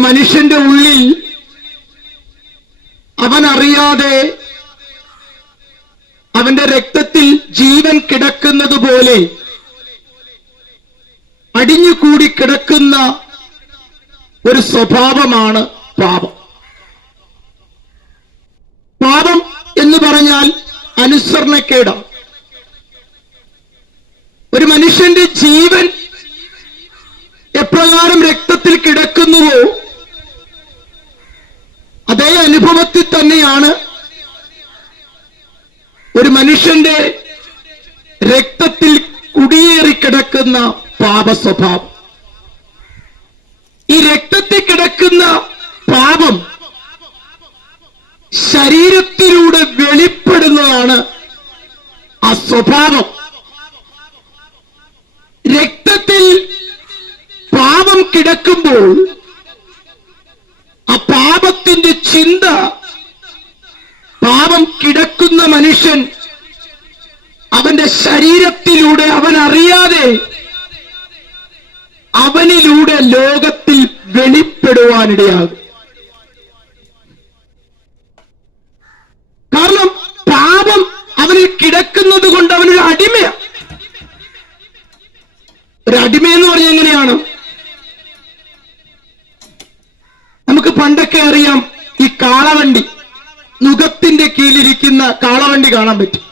മനുഷ്യന്റെ ഉള്ളിൽ അവനറിയാതെ അവന്റെ രക്തത്തിൽ ജീവൻ കിടക്കുന്നത് പോലെ അടിഞ്ഞുകൂടി കിടക്കുന്ന ഒരു സ്വഭാവമാണ് പാപം. പാപം എന്ന് പറഞ്ഞാൽ അനുസരണക്കേടാണ് ഒരു മനുഷ്യന്റെ ജീവൻ എപ്രകാരം രക്തത്തിൽ കിടക്കുന്നുവോ അതേ അനുഭവത്തിൽ തന്നെയാണ് ഒരു മനുഷ്യന്റെ രക്തത്തിൽ കുടിയേറി കിടക്കുന്ന പാപ സ്വഭാവം ഈ രക്തത്തിൽ കിടക്കുന്ന പാപം ശരീരത്തിലൂടെ വെളിപ്പെടുന്നതാണ് ആ സ്വഭാവം. രക്തത്തിൽ പാപം കിടക്കുമ്പോൾ ആ പാപത്തിന്റെ ചിന്ത. പാപം കിടക്കുന്ന മനുഷ്യൻ അവന്റെ ശരീരത്തിലൂടെ അവൻ അറിയാതെ അവനിലൂടെ ലോകത്തിൽ വെളിപ്പെടുവാനിടയാകും കാരണം പാപം അവനിൽ കിടക്കുന്നത് കൊണ്ട് അവനൊരു അടിമയാണ് ഒരു അടിമ എന്ന് പറഞ്ഞാൽ എങ്ങനെയാണ് നമുക്ക് പണ്ടൊക്കെ അറിയാം ഈ കാളവണ്ടി നുഖത്തിന്റെ കീഴിലിരിക്കുന്ന കാളവണ്ടി കാണാൻ പറ്റും.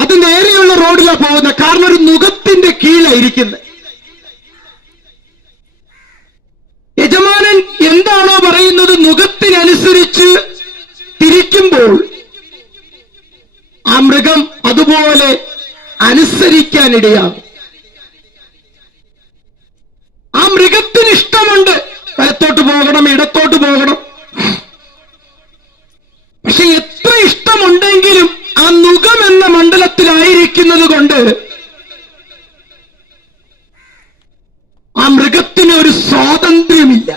അത് നേരെയുള്ള റോഡിലാണ് പോകുന്നത് കാരണം ഒരു നുഖത്തിന്റെ കീഴായിരിക്കുന്നത് യജമാനൻ എന്താണോ പറയുന്നത് നുഖത്തിനനുസരിച്ച് തിരിക്കുമ്പോൾ ആ മൃഗം അതുപോലെ അനുസരിക്കാനിടയാകും. ആ മൃഗത്തിന് ഇഷ്ടമുണ്ട്. വലത്തോട്ട് പോകണം ഇടത്തോട്ട് പോകണം. പക്ഷെ എത്ര ഇഷ്ടമുണ്ടെങ്കിലും ആ മുഖം എന്ന മണ്ഡലത്തിലായിരിക്കുന്നത് കൊണ്ട് ആ മൃഗത്തിന് ഒരു സ്വാതന്ത്ര്യമില്ല.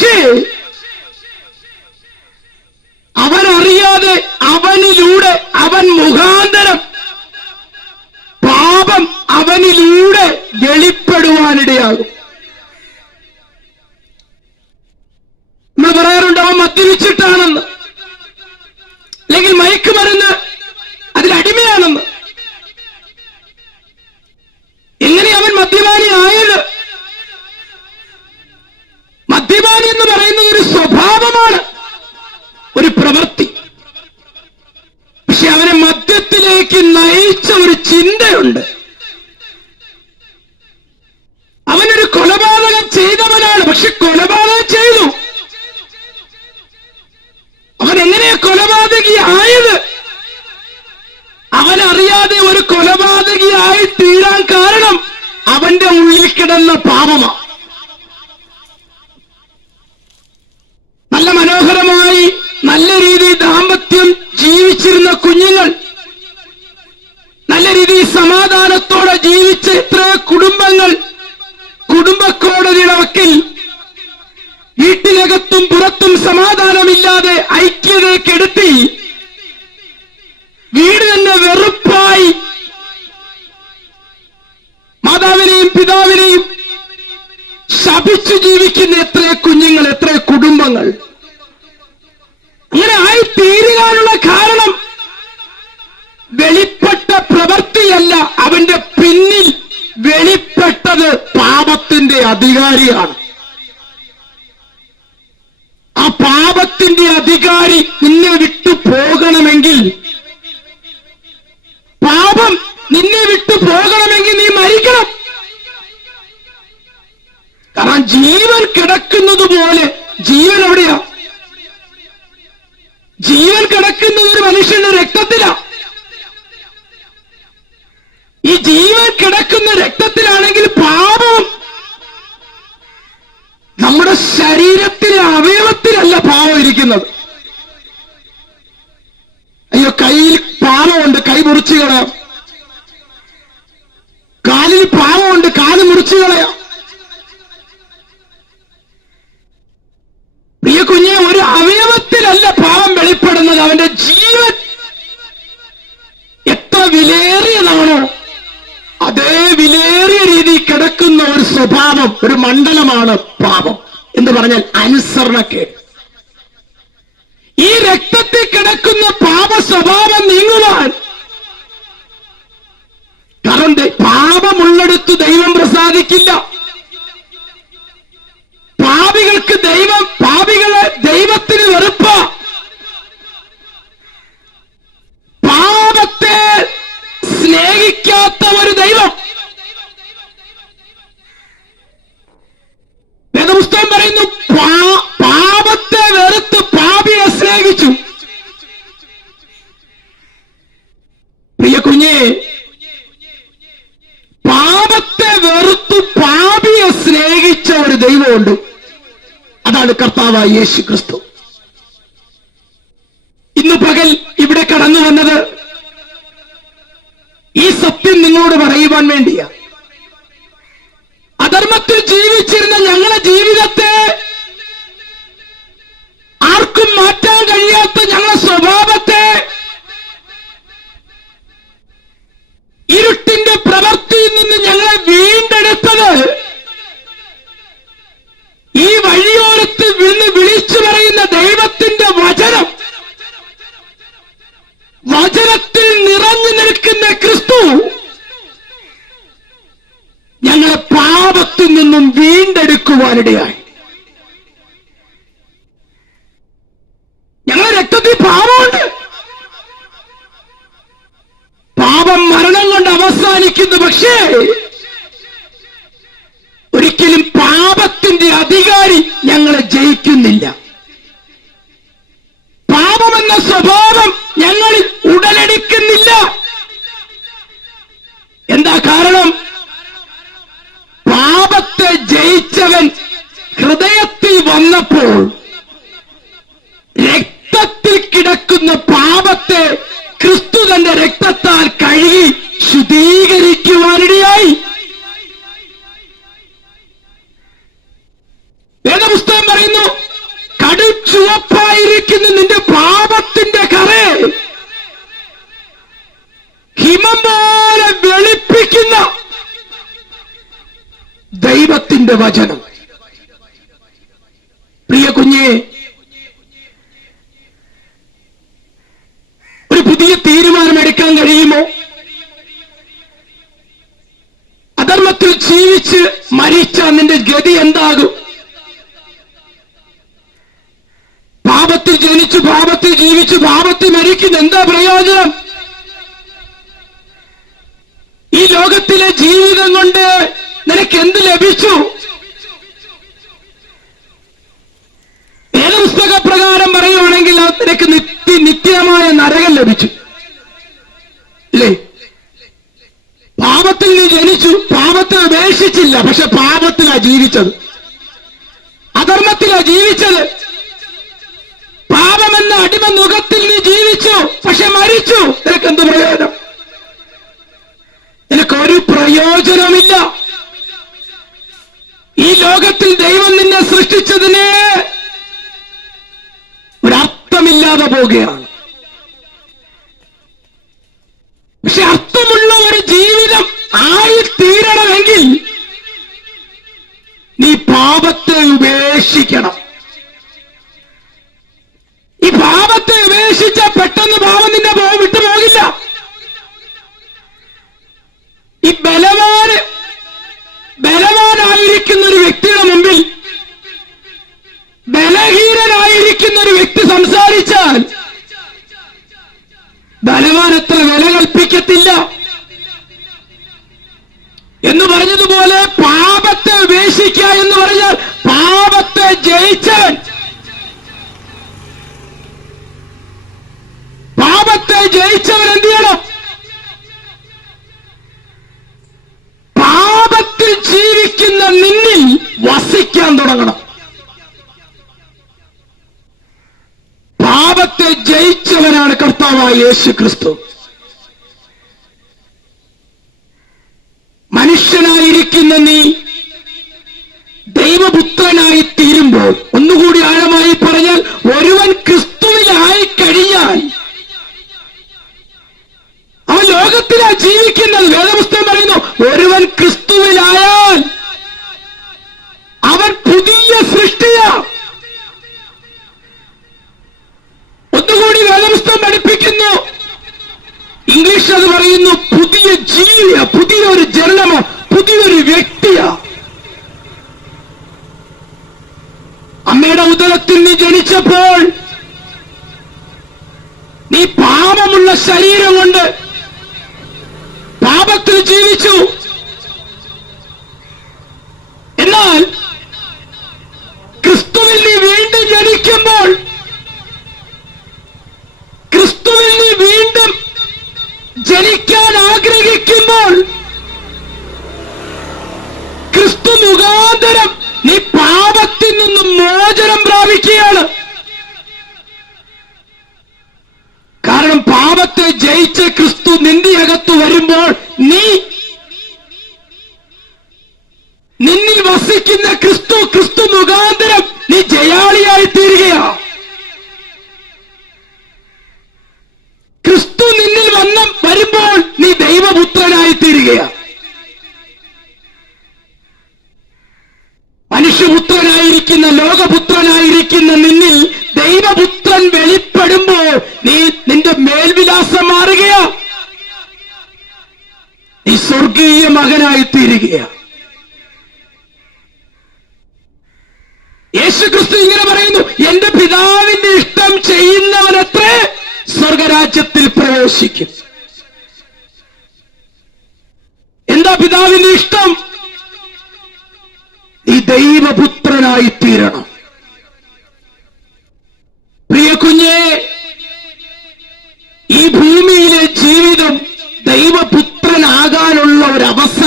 she സ്വഭാവമാണ് ഒരു പ്രവൃത്തി നല്ല രീതിയിൽ വെളിപ്പെട്ട പ്രവൃത്തിയല്ല അവന്റെ പിന്നിൽ വെളിപ്പെട്ടത് പാപത്തിന്റെ അധികാരിയാണ്. ആ പാപത്തിന്റെ അധികാരി നിന്നെ വിട്ടു പോകണമെങ്കിൽ പാപം നിന്നെ വിട്ടു പോകണമെങ്കിൽ നീ മരിക്കണം. കാരണം ജീവൻ കിടക്കുന്നത് പോലെ ജീവൻ എവിടെയാ? ജീവൻ കിടക്കുന്നത് ഒരു മനുഷ്യന്റെ രക്തത്തിലാ. ഈ ജീവൻ കിടക്കുന്ന രക്തത്തിലാണെങ്കിൽ സ്വഭാവം ഒരു മണ്ഡലമാണ് പാപം എന്ന് പറഞ്ഞാൽ അനുസരണക്കേട് ഈ രക്തത്തിൽ കിടക്കുന്ന പാപ സ്വഭാവം നീങ്ങുവാൻ കാരണം പാപമുള്ളെടുത്ത് ദൈവം പ്രസാദിക്കില്ല. പാപികൾക്ക് ദൈവം പാപികളെ ദൈവത്തിന് വെറുപ്പ. പാപത്തെ സ്നേഹിക്കാത്ത ഒരു ദൈവം വേദപുസ്തകം പറയുന്നു പാ- പാപത്തെ വെറുത്ത് പാപിയെ സ്നേഹിച്ചു പ്രിയ കുഞ്ഞെ. പാപത്തെ വെറുത്തു പാപിയെ സ്നേഹിച്ച ഒരു ദൈവമുണ്ട്. അതാണ് കർത്താവായ യേശു ക്രിസ്തു ഇന്ന് പകൽ ഇവിടെ കടന്നു വന്നത് ഈ സത്യം നിങ്ങളോട് പറയുവാൻ വേണ്ടിയാ. അധർമ്മത്തിൽ ജീവിച്ചിരുന്ന ഞങ്ങളുടെ ജീവിതത്തെ ആർക്കും മാറ്റാൻ കഴിയാത്ത ഞങ്ങളുടെ സ്വഭാവത്തെ ഒരിക്കലും പാപത്തിന്റെ അധികാരി ഞങ്ങളെ ജയിക്കുന്നില്ല. പാപമെന്ന സ്വഭാവം ഞങ്ങളിൽ ഉടലെടുക്കുന്നില്ല. എന്താ കാരണം? പാപത്തെ ജയിച്ചവൻ ഹൃദയത്തിൽ വന്നപ്പോൾ രക്തത്തിൽ കിടക്കുന്ന പാപത്തെ ക്രിസ്തു തന്റെ രക്തത്താൽ കഴുകി ശുദ്ധീകരിക്കുവാനിടയായി വേദപുസ്തകം പറയുന്നു കടു ചുവപ്പായിരിക്കുന്ന നിന്റെ പാപത്തിന്റെ കറ. ഹിമം പോലെ വെളുപ്പിക്കുന്ന ദൈവത്തിന്റെ വചനം. പ്രിയ കുഞ്ഞെ ഒരു പുതിയ തീരുമാനമെടുക്കാൻ കഴിയുമോ? അധർമ്മത്തിൽ ജീവിച്ച് മരിച്ച നിന്റെ ഗതി എന്താകും? പാപത്തിൽ ജനിച്ച് പാപത്തിൽ ജീവിച്ച് പാപത്തിൽ മരിക്കുന്ന എന്താ പ്രയോജനം? ഈ ലോകത്തിലെ ജീവിതം കൊണ്ട് നിനക്ക് എന്ത് ലഭിച്ചു? വേദപുസ്തക പ്രകാരം പറയുവാണെങ്കിൽ നിനക്ക് നിത്യ നിത്യമായ നരകം ലഭിച്ചു. ഇല്ലേ? പാപത്തിൽ നീ ജനിച്ചു പാപത്തെ ഉപേക്ഷിച്ചില്ല പക്ഷെ പാപത്തിലാ ജീവിച്ചത്. അധർമ്മത്തിലാ ജീവിച്ചത്. അടിമ മുഖത്തിൽ നീ ജീവിച്ചു പക്ഷെ മരിച്ചു. നിനക്ക് എന്ത് പ്രയോജനം? നിനക്ക് ഒരു പ്രയോജനമില്ല ഈ ലോകത്തിൽ ദൈവം നിന്നെ സൃഷ്ടിച്ചതിന് ഒരർത്ഥമില്ലാതെ പോവുകയാണ്. ജയിച്ചവനാണ് കർത്താവായ യേശു ക്രിസ്തു മനുഷ്യനായിരിക്കുന്ന നീ ദൈവപുത്രനായി തീരുമ്പോൾ ഒന്നുകൂടി ആഴമായി പറഞ്ഞാൽ ഒരുവൻ ക്രിസ്തുവിലായി കഴിഞ്ഞാൽ അവൻ ലോകത്തിലാ ജീവിക്കുന്നത് വേദപുസ്തകം പറയുന്നു ഒരുവൻ ക്രിസ്തുവിലായാൽ അവൻ പുതിയ സൃഷ്ടിയാ ഒന്നുകൂടി വേദപുസ്തകം പഠിപ്പിക്കുന്നു അത് പറയുന്നു പുതിയ ജീവിയ പുതിയ ഒരു ജനനമ പുതിയൊരു വ്യക്തിയാ. അമ്മയുടെ ഉദരത്തിൽ നീ ജനിച്ചപ്പോൾ നീ പാപമുള്ള ശരീരം കൊണ്ട് പാപത്തിൽ ജീവിച്ചു. മുഖാന്തരം നീ പാപത്തിൽ നിന്നും മോചനം പ്രാപിക്കുകയാണ്. കാരണം പാപത്തെ ജയിച്ച് ക്രിസ്തു നിന്റെ അകത്ത് വരുമ്പോൾ നീ നിന്നിൽ വസിക്കുന്ന ക്രിസ്തു ക്രിസ്തു മുഖാന്തരം നീ ജയാളിയായി തീരുകയാ ക്രിസ്തു നിന്നിൽ വന്ന വരുമ്പോൾ നീ ദൈവപുത്രനായി തീരുകയാ മനുഷ്യപുത്രനായിരിക്കുന്ന ലോകപുത്രനായിരിക്കുന്ന നിന്നിൽ ദൈവപുത്രൻ വെളിപ്പെടുമ്പോൾ നീ നിന്റെ മേൽവിലാസം മാറുകയാ നീ സ്വർഗീയ മകനായി യേശു ക്രിസ്തു ഇങ്ങനെ പറയുന്നു എന്റെ പിതാവിന്റെ ഇഷ്ടം ചെയ്യുന്നവനത്രേ സ്വർഗരാജ്യത്തിൽ പ്രവേശിക്കും. എന്താ പിതാവിന്റെ ഇഷ്ടം? നീ ദൈവപുത്രനായി തീരണം പ്രിയ കുഞ്ഞെ ഈ ഭൂമിയിലെ ജീവിതം ദൈവപുത്രനാകാനുള്ള ഒരവസ്ഥ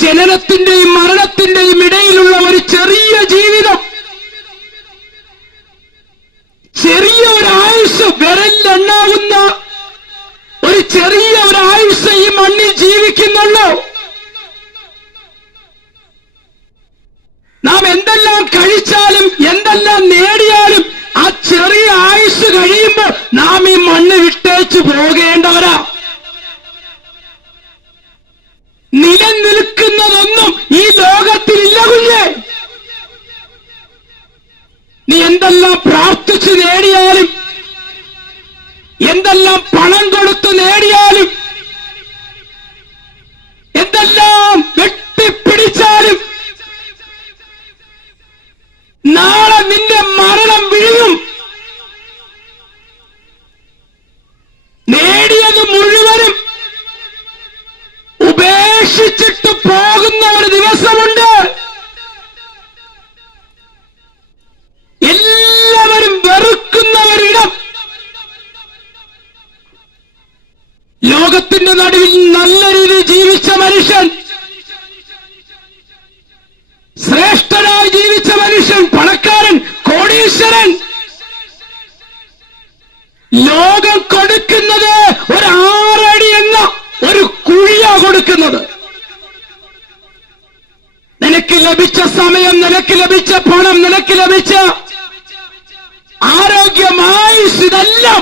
ജനനത്തിന്റെയും മരണത്തിന്റെയും ഇടയിലുള്ള ഒരു ചെറിയ ജീവിതം. ചെറിയ ഒരു ആയുസ് വിരലിലെണ്ണാവുന്ന ഒരു ചെറിയ ഒരു ആയുസ് ഈ മണ്ണിൽ ജീവിക്കുന്നുള്ളൂ. നാം എന്തെല്ലാം കഴിച്ചാലും എന്തെല്ലാം നേടിയാലും ആ ചെറിയ ആയുസ് കഴിയുമ്പോൾ നാം ഈ മണ്ണ് വിട്ടേച്ചു പോകേണ്ടവരാ. നിലനിൽക്കുന്നതൊന്നും ഈ ലോകത്തിലില്ല കുഞ്ഞെ നീ എന്തെല്ലാം പ്രാർത്ഥിച്ചു നേടിയാലും എന്തെല്ലാം പണം കൊടുത്ത് നേടിയാലും എന്തെല്ലാം വെട്ടിപ്പിടിച്ചാലും നാളെ ഇതെല്ലാം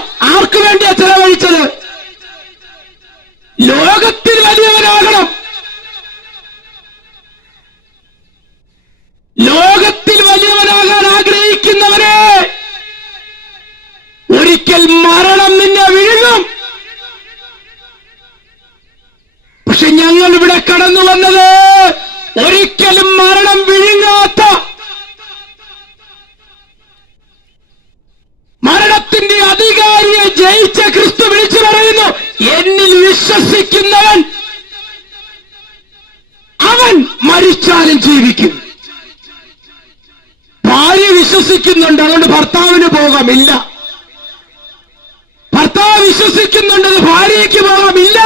ജീവിക്കും. ഭാര്യ വിശ്വസിക്കുന്നുണ്ട് അതുകൊണ്ട് ഭർത്താവിന് പോകാമില്ല. ഭർത്താവ് വിശ്വസിക്കുന്നുണ്ട് ഭാര്യയ്ക്ക് പോകാമില്ല.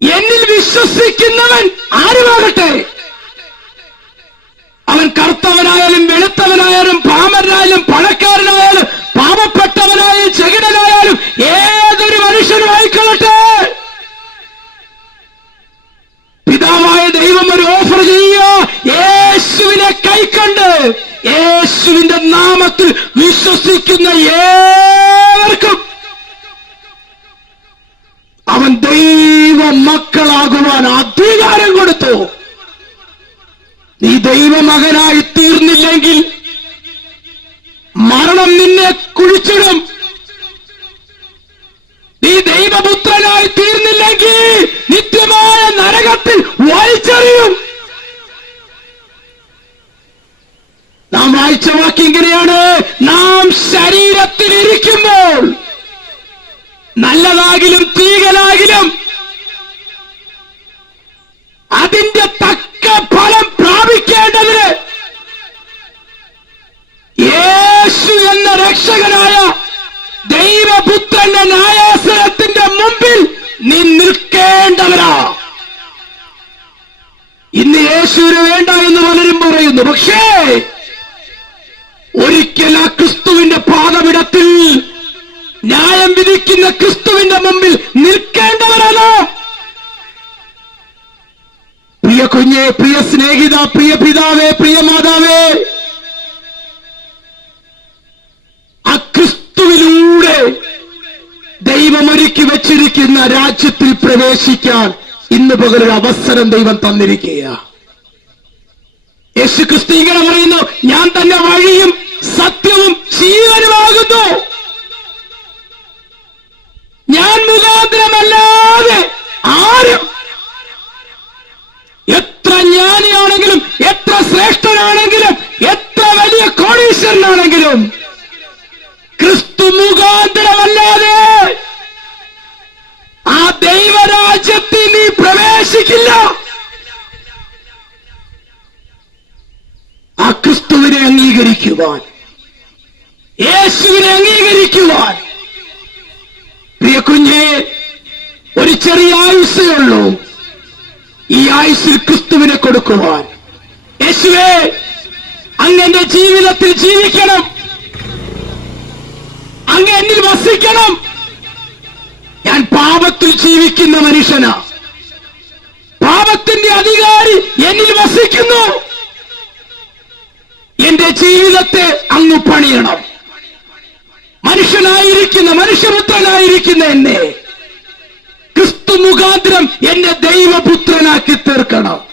എന്നിൽ വിശ്വസിക്കുന്നവൻ ആരുമാകട്ടെ? അവൻ കറുത്തവനായാലും വെളുത്തവനായാലും പാമരനായാലും പണക്കാരനായാലും പാവപ്പെട്ടവനായാലും ചെകിടനായാലും ഏതൊരു മനുഷ്യനും ആയിക്കൊള്ളട്ടെ പിതാവായ ദൈവം ഒരു ഓഫർ ചെയ്യുക യേശുവിനെ കൈക്കണ്ട് യേശുവിന്റെ നാമത്തിൽ വിശ്വസിക്കുന്ന ഏവർക്കും അവൻ ദൈവ മക്കളാകുവാൻ അധികാരം കൊടുത്തു നീ ദൈവമകനായി തീർന്നില്ലെങ്കിൽ മരണം നിന്നെ കുഴിച്ചിടും നീ ദൈവപുത്രനായി തീർന്നില്ലെങ്കിൽ നിത്യമായ നരകത്തിൽ വായിച്ചറിയും. നാം വായിച്ച വാക്ക് ഇങ്ങനെയാണ്. നാം ശരീരത്തിൽ ഇരിക്കുമ്പോൾ നല്ലതാകിലും തീകലാകിലും അതിന്റെ തക്ക ഫലം പ്രാപിക്കേണ്ടതിന് യേശു എന്ന രക്ഷകനായ ദൈവപുത്രന്റെ ന്യായാസനത്തിന്റെ മുമ്പിൽ നീ നിൽക്കേണ്ടവരാ ഇന്ന് യേശുവിന് വേണ്ട എന്ന് പലരും പറയുന്നു. പക്ഷേ ഒരിക്കൽ ആ ക്രിസ്തുവിന്റെ പാദപിടത്തിൽ ന്യായം വിധിക്കുന്ന ക്രിസ്തുവിന്റെ മുമ്പിൽ നിൽക്കേണ്ടവരാണ്. പ്രിയ കുഞ്ഞെ പ്രിയ സ്നേഹിത പ്രിയ പിതാവേ പ്രിയ മാതാവേ ആ ക്രിസ്തുവിലൂടെ ദൈവമൊരുക്കി വച്ചിരിക്കുന്ന രാജ്യത്തിൽ പ്രവേശിക്കാൻ ഇന്ന് പകലൊരു അവസരം ദൈവം തന്നിരിക്കുക യേശു ക്രിസ്തു പറയുന്നു ഞാൻ തന്നെ വഴിയും സത്യവും ജീവനുമാകുന്നു. അംഗീകരിക്കുവാൻ യേശുവിനെ അംഗീകരിക്കുവാൻ. പ്രിയ കുഞ്ഞെ ഒരു ചെറിയ ആയുസ്സേ ഉള്ളൂ. ഈ ആയുസ്സിൽ ക്രിസ്തുവിനെ കൊടുക്കുവാൻ. യേശുവേ അങ്ങന്റെ ജീവിതത്തിൽ ജീവിക്കണം. അങ്ങ് എന്നിൽ വസിക്കണം. ഞാൻ പാപത്തിൽ ജീവിക്കുന്ന മനുഷ്യനാ. പാപത്തിന്റെ അധികാരി എന്നിൽ വസിക്കുന്നു. എന്റെ ജീവിതത്തെ അങ്ങ് പണിയണം. മനുഷ്യനായിരിക്കുന്ന മനുഷ്യപുത്രനായിരിക്കുന്ന എന്നെ ക്രിസ്തു മുഖാന്തരം എന്നെ ദൈവപുത്രനാക്കി തീർക്കണം.